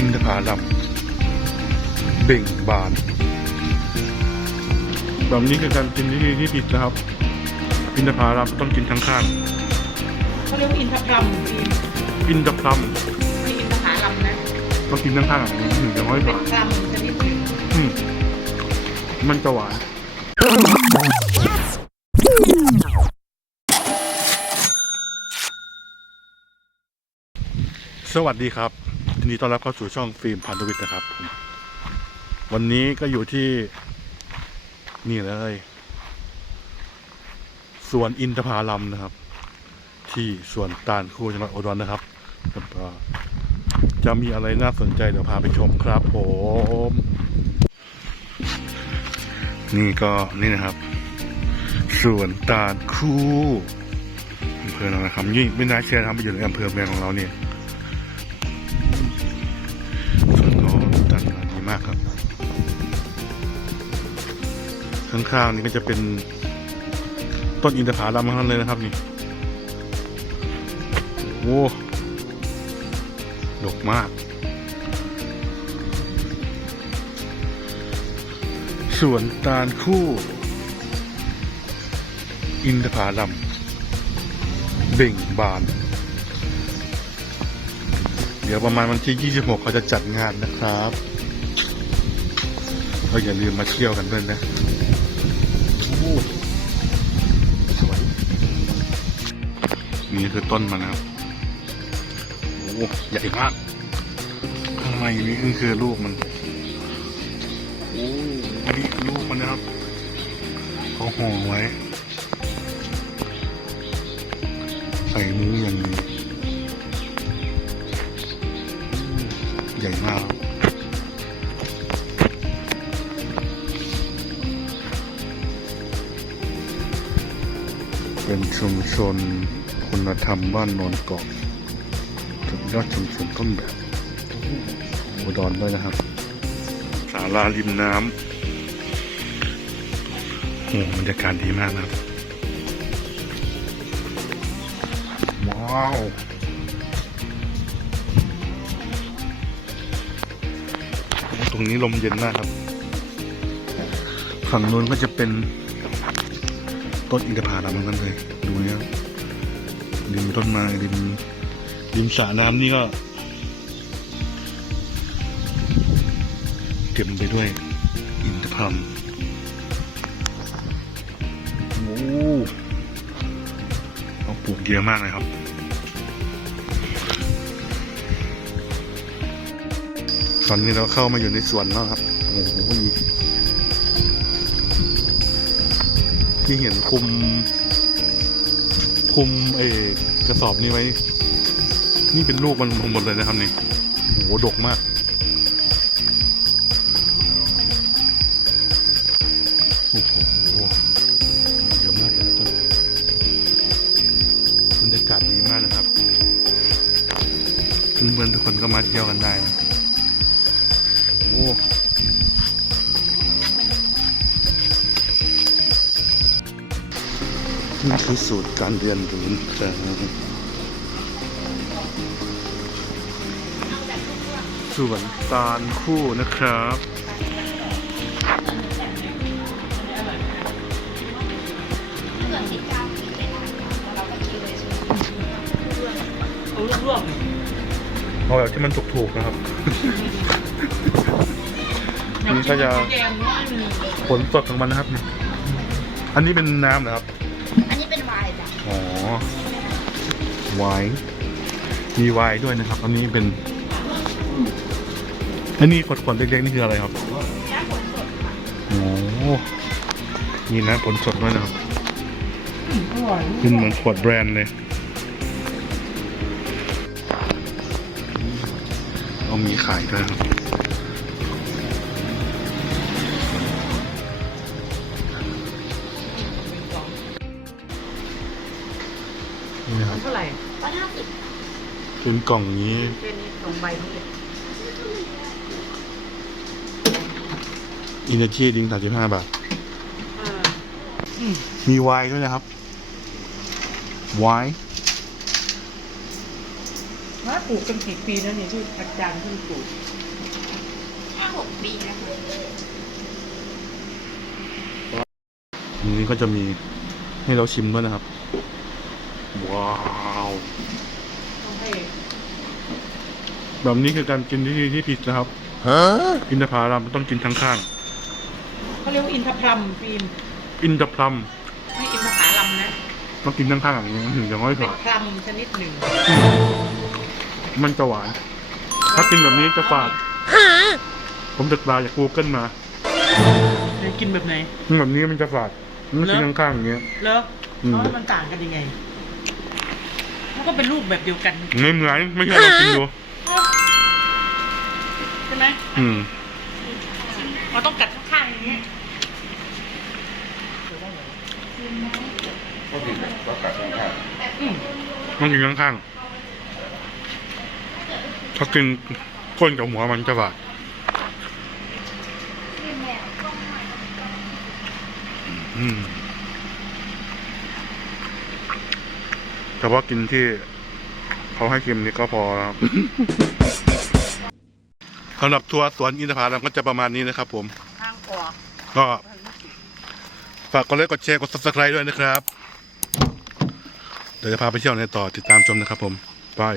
อินทผลัมเบ่งบาน แบบนี้คือการกินที่ที่ผิดนะครับ อินทผลัมต้องกินทั้งข้างเขาเรียกว่าอินทพลัมอินอินทผลัมไม่อินทผลัมนะต้องกินทั้งข้างถึงจะไม่หเป็นวานพลัมชนิดหนึ่งอืมมันจะหวานสวัสดีครับ ยินดีต้อนรับเข้าสู่ช่องฟิล์มพันธวิทย์นะครับ วันนี้ก็อยู่ที่นี่เลยสวนอินทผลัมนะครับ ที่สวนตาลคู่จังหวัดอุดรนะครับจะมีอะไรน่าสนใจเดี๋ยวพาไปชมครับผม นี่ก็นี่นะครับสวนตาลคู่อำเภอหนองนาคำยิ่งไม่น่าเชื่อนะครับไปอยู่ในอำเภอเมืองของเราเนี่ย ดีมากครับ ข้างๆนี่ก็จะเป็นต้นอินทผลัมทั้งนั้นเลยนะครับนี่โอ้ดกมาก สวนตาลคู่ อินทผลัมเบ่งบาน เดี๋ยวประมาณวันที่ 26เขาจะจัดงานนะครับ ก็อย่าลืมมาเที่ยวกันด้วยนะโอ้สวยนี่คือต้นมันนะครับโอ้ใหญ่มาก ข้างในนี่คือคือลูกมัน โอ้อันนี้ลูกมันนะครับเขาห่อไว้ ใส่มุ้งอย่างนี้ ใหญ่มาก เป็นชุมชนคุณธรรมบ้านโนนเกาะสุดยอดชุมชนต้นแบบอุดรด้วยนะครับศาลาริมน้ำโอ้บรรยากาศดีมากนะครับ ว้าวตรงนี้ลมเย็นมากครับ ฝั่งนู้นก็จะเป็น ต้นอินทผลัมทั้งนั้นเลย ดูนี่ยครับริมต้นไม้ริมริมสระน้ำนี่ก็เต็มไปด้วยอินทผลัมโอ้เขาปลูกเยอะมากเลยครับตอนนี้เราเข้ามาอยู่ในสวนแล้วครับโอ้โห ที่เห็นคุม คุมเอกระสอบนี้ไว้ นี่เป็นลูกมันหมดเลยนะครับนี่โอ้โหดกมาก โอ้โหเยอะมากเลยนะต้นบรรยากาศดีมากนะครับเพื่อนๆทุกคนก็มาเที่ยวกันได้นะโอ้ นี่คือสูตรการเรียนรู้จากส่วนตาลคู่นะครับเอาลวกเอาแบบที่มันถูกๆนะครับๆนี่ก็จะแดงว่ามีผลสดของมันนะครับ อันนี้เป็นน้ำนะครับ อ๋อไวน์มีไวน์ด้วยนะครับ อันนี้เป็น อันนี้ขวดๆเล็กๆนี่คืออะไรครับโอ้มีนะผลสดด้วยนะครับอร่อยเป็นเหมือนขวดแบรนด์เลยเอามีขายด้วยครับ นี่นะครับเท่าไหร่ร้อยห้าสิบเป็นกล่องนี้เป็นสองใบทั้งหมดอินเตอร์ชีดิ้งสามสิบห้าบาทอ่ามีไวน์ด้วยนะครับไวน์ว่าปลูกกันกี่ปีแล้วเนี่ยที่อาจารย์เพิ่งปลูกห้าหกปีนะคะอันนี้ก็จะมีให้เราชิมด้วยนะครับ ว้าวต้องให้แบบนี้คือการกินที่ที่ผิดนะครับอินทผลัมต้องกินทั้งข้างเขาเรียกว่าอินทพลัมฟิล์มอินทพลัมไม่อินทผลัมนะต้องกินทั้งข้างอย่างนี้ถึงจะไม่เป็นฝาดพลัมชนิดหนึ่งมันจะหวาน ถ้ากินแบบนี้จะฝาด ผมศึกษาจากกูเกิลมาเดี๋ยวกินแบบไหน แบบนี้มันจะฝาดมันกินข้างๆอย่างเงี้ยแล้วอืม แล้วมันต่างกันยังไง มันก็เป็นรูปแบบเดียวกันไม่เหมือนไม่ใช่เรากินดูใช่ไหมอืมมันต้องกัดข้างๆอย่างนี้อืมต้องกินข้างๆถ้ากินก้นกับหัวมันจะฝาดอืม แต่ว่ากินที่เขาให้กินนี่ก็พอครับสำหรับทัวร์สวนอินทผลัมก็จะประมาณนี้นะครับ ผมทางออกก็ฝากกดไลค์กดแชร์กด subscribe ด้วยนะครับ เดี๋ยวจะพาไปเที่ยวในต่อติดตามชมนะครับผมบาย